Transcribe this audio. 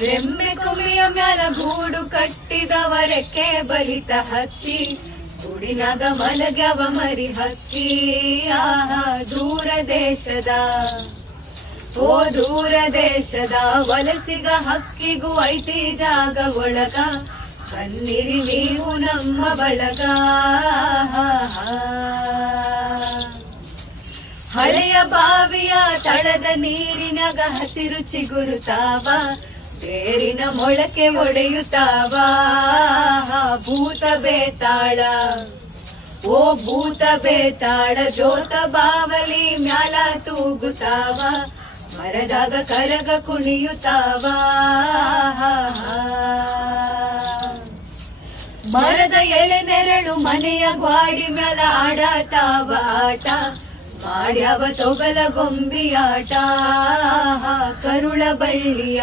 ರೆಮ್ಮೆ ಕುಮಿಯ ಮ್ಯಾಲ ಗೂಡು ಕಟ್ಟಿದವರಕ್ಕೆ ಬಲಿತ ಹಕ್ಕಿ. ಗುಡಿನಾಗ ಮಲಗ್ಯವ ಮರಿ ಹಕ್ಕಿ. ಆಹಾ, ದೂರ ದೇಶದ. ಓ, ದೂರ ದೇಶದ, ವಲಸಿಗ ಹಕ್ಕಿಗೂ ಐತಿ ಜಾಗ ಒಳಗ. ಕಣ್ಣಿರಿ ನೀವು ನಮ್ಮ ಬಳಗ. ಹಳೆಯ ಬಾವಿಯ ತಳದ ನೀರಿನಗ ಹಸಿರು ಚಿಗುರುತ್ತಾವ ಬೇರಿನ ಮೊಳಕೆ ಒಡೆಯುತ್ತಾವ? ಭೂತ ಬೇತಾಳ ಓ ಭೂತ ಬೇತಾಳ ಜೋತ ಬಾವಲಿ ಮ್ಯಾಲ ತೂಗುತ್ತಾವ? ಮರದಾಗ ಕರಗ ಕುಣಿಯುತ್ತಾವ? ಮರದ ಎಲೆ ನೆರಳು ಮನೆಯ ಗ್ವಾಡಿ ಮ್ಯಾಲ ಆಡತಾವ ಆಟ. ಮಾಡ್ಯಾವ ತೊಗಲ ಗೊಂಬಿಯಾಟ ಕರುಳ ಬಳ್ಳಿಯ